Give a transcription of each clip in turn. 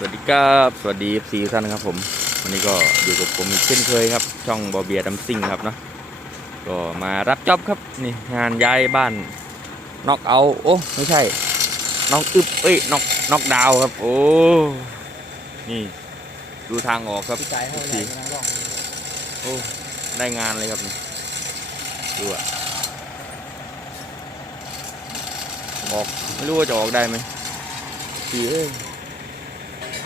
สวัสดีครับสวัสดีซีท่านนะครับผม วันนี้ก็อยู่กับผมอีกเช่นเคยครับ ช่องบอเบียดัมซิงครับเนาะก็มารับจ็อบครับนี่งานย้ายบ้านน็อกเอาโอ้ไม่ใช่น็อกอึบเอ้ยน็อกน็อกดาวครับ โอ้นี่ดูทางออกครับพี่ใจให้สีใหญ่นะลองโอ้ได้งานเลยครับนี่ดูอะออกไม่รู้ว่าจะออกได้ไหมสีเอ้ย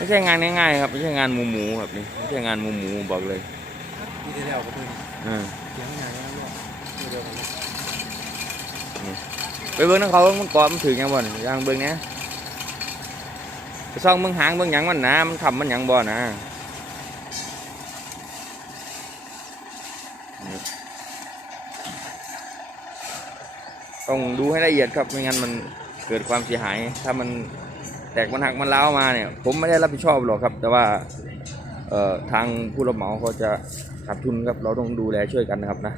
ไม่ใช่งานง่ายๆครับไม่ใช่งานหมูหมูๆครับนี่ไม่ใช่งานหมูหมูๆบอกเลยพี่ที่แล้วก็คืออ่าเสียงใหญ่นะลองตัวเดียวกันเลยไปเบิ้งนังเขามันเกาะมันถึงยังบ่นย่างเบิ้งเนี้ยไปซ่องเบิ้งหางเบิ้งหยังมันนะมันทำมันหยังบ่นะนี่ต้องดูให้ละเอียดครับไม่งั้นมันเกิดความเสียหายถ้ามัน แตกมันหักมันร้ามาเนี่ย ผมไม่ได้รับผิดชอบหรอกครับ แต่ว่าเอ่อทางผู้รับเหมาเขาจะขาดทุนครับ เราต้องดูแลช่วยกันนะครับนะ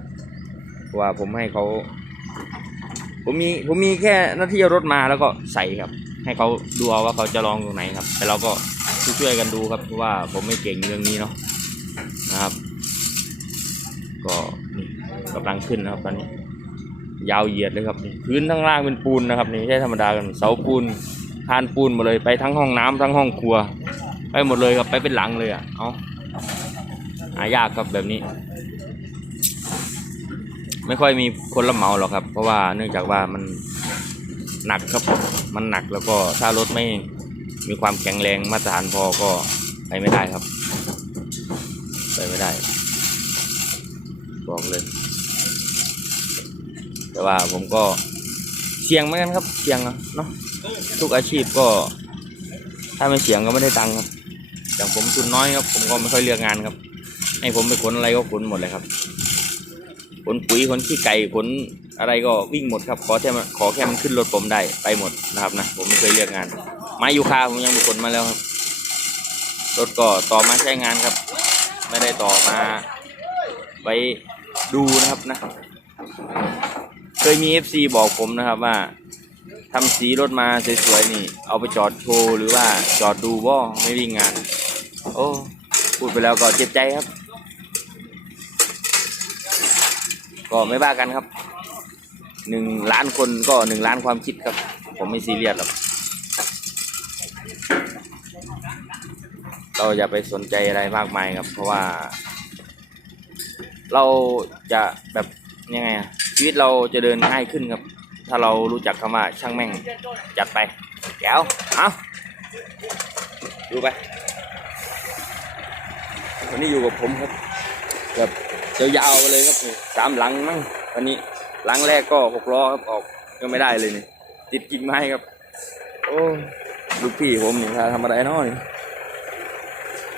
ว่าผมให้เขาผมมีผมมีแค่หน้าที่รถมาแล้วก็ใส่ครับ ให้เขาดูเอาว่าเขาจะลองตรงไหนครับ แต่เราก็ช่วยกันดูครับเพราะว่าผมไม่เก่งเรื่องนี้เนาะนะครับ ก็นี่กำลังขึ้นนะครับตอนนี้ ยาวเหยียดเลยครับพื้นทั้งล่างเป็นปูนนะครับนี่ไม่ใช่ธรรมดากันเสาปูน คานปูนหมดเลยไปทั้งห้องน้ำทั้งห้องครัว ไปหมดเลยครับไปเป็นหลังเลยอะเอาหายากครับแบบนี้ ไม่ค่อยมีคนรับเหมาหรอกครับ เพราะว่าเนื่องจากว่ามันหนักครับมันหนักแล้วก็ถ้ารถไม่มีความแข็งแรงมาตรฐานพอก็ไปไม่ได้ครับ ไปไม่ได้ บอกเลย แต่ว่าผมก็เสี่ยงเหมือนกันครับเสี่ยงเนาะ ทุกอาชีพก็ ถ้าไม่เสี่ยงก็ไม่ได้ตังค์ครับอย่างผมทุนน้อยครับ ผมก็ไม่ค่อยเลือกงานครับ ให้ผมไปขนอะไรก็ขนหมดเลยครับขนปุ๋ยขนขี้ไก่ขนอะไรก็วิ่งหมดครับ ขอแค่ขอแค่มันขึ้นรถผมได้ไปหมดนะครับนะผมไม่เคยเลือกงาน ไม้ยูคาผมยังไปขนมาแล้วครับรถก็ต่อมาใช้งานครับ ไม่ได้ต่อมาไว้ดูนะครับนะ เคยมี FC บอกผมนะครับว่า ทำสีรถมาสวยๆนี่ เอาไปจอดโชว์หรือว่าจอดดูบ่ไม่วิ่งงาน โอ้พูดไปแล้วก็เจ็บใจครับ ก็ไม่บ้ากันครับหนึ่งล้านคนก็หนึ่งล้านความคิดครับ ผมไม่ซีเรียสหรอกเราอย่าไปสนใจอะไรมากมายครับ เพราะว่า เราจะแบบยังไงชีวิตเราจะเดินง่ายขึ้นครับ ถ้าเรารู้จักคำว่าช่างแม่งจัดไปแก้วเอาดูไป วันนี้อยู่กับผมครับแบบยาวๆไปเลยครับสามหลังมั้งวันนี้หลังแรกก็หกล้อครับออกก็ไม่ได้เลยนี่ติดกิ่งไม้ครับ โอ้ลูกพี่ผมนี่ถ้าทำอะไรน้อย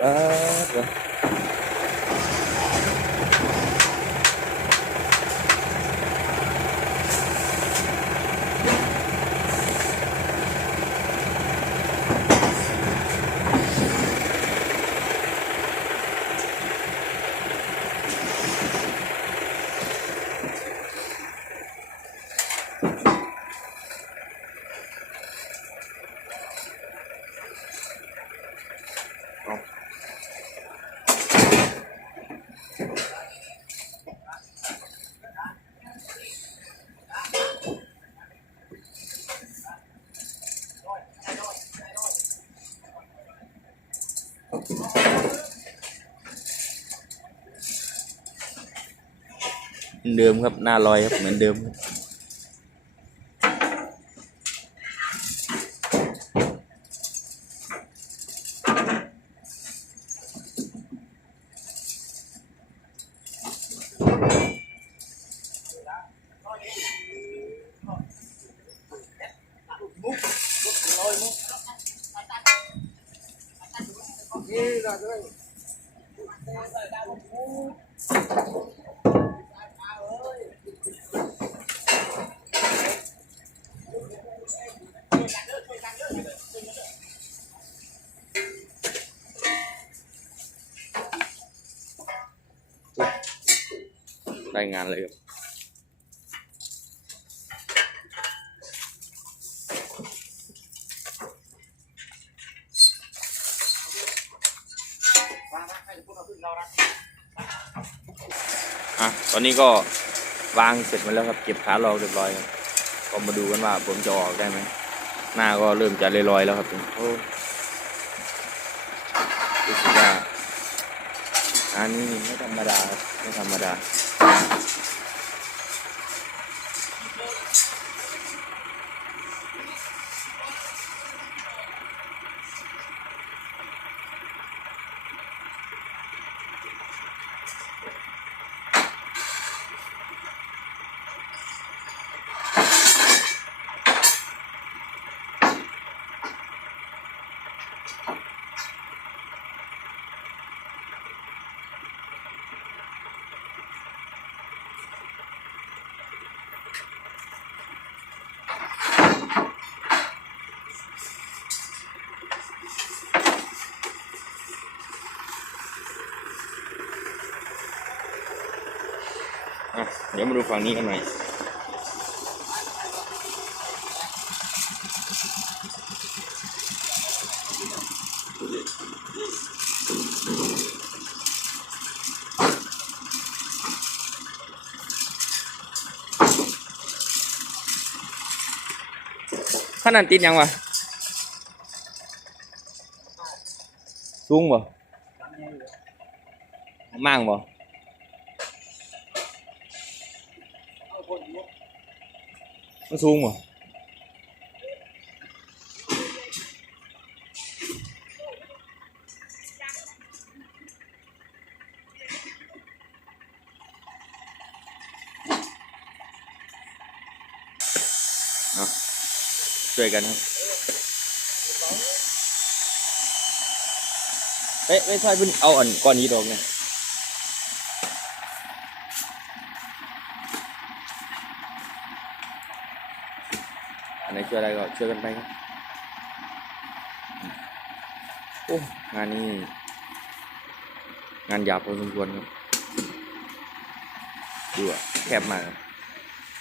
เออ เดิมครับหน้าลอยครับเหมือนเดิมครับ ได้งานเลยครับอะตอนนี้ก็วางเสร็จมาแล้วครับ เก็บขาลอกเรียบร้อยครับก็มาดูกันว่าผมจะออกได้ไหมหน้าก็เริ่มจะลอยๆแล้วครับโอ้รู้สึกว่าอันนี้ไม่ธรรมดาไม่ธรรมดา เดี๋ยวมาดูฝั่งนี้กันหน่อยขนาดติดยังวะสูงบ่มั่งบ่ มันสูงเหรอเอาช่วยกันครับเอ๊ะไม่ใช่เพิ่นเอาอันก้อนนี้ดอกเนี่ย ไหนช่วยอะไรก็ช่วยกันไปครับโอ้งานนี้ งานหยาบพอสมควรครับดูอะแคบมากครับ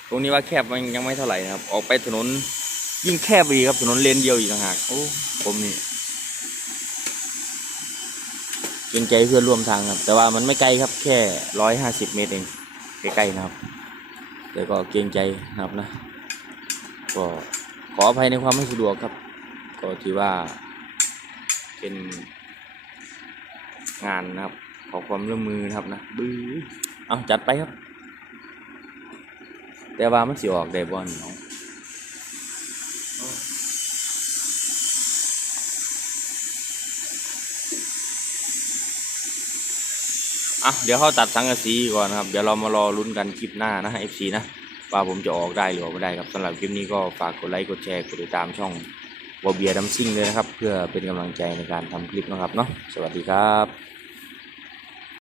ตรงนี้ว่าแคบมันยังไม่เท่าไหร่นะครับ ออกไปถนนยิ่งแคบไปอีกครับ ถนนเลนเดียวอีกต่างหากโอ้ผมนี่เกรงใจเพื่อนร่วมทางครับ แต่ว่ามันไม่ไกลครับ แค่ร้อยห้าสิบเมตรเองใกล้ๆนะครับ แต่ก็เกรงใจนะครับนะ ก็ ขออภัยในความไม่สะดวกครับ ก็ถือว่า เป็นงานนะครับ ขอความร่วมมือนะครับนะบื้อเอาจัดไปครับ แต่ว่ามันสิออกได้บ่เนาะอะเดี๋ยวเขาตัดสังกะสีก่อนนะครับ เดี๋ยวเรามารอลุ้นกันคลิปหน้านะ FC นะ ว่าผมจะออกได้หรือออกไม่ได้ครับสำหรับคลิปนี้ก็ฝากกดไลค์กดแชร์กดติดตามช่องวอเบียดัมซิ่งเลยนะครับ เพื่อเป็นกำลังใจในการทำคลิปนะครับเนาะสวัสดีครับ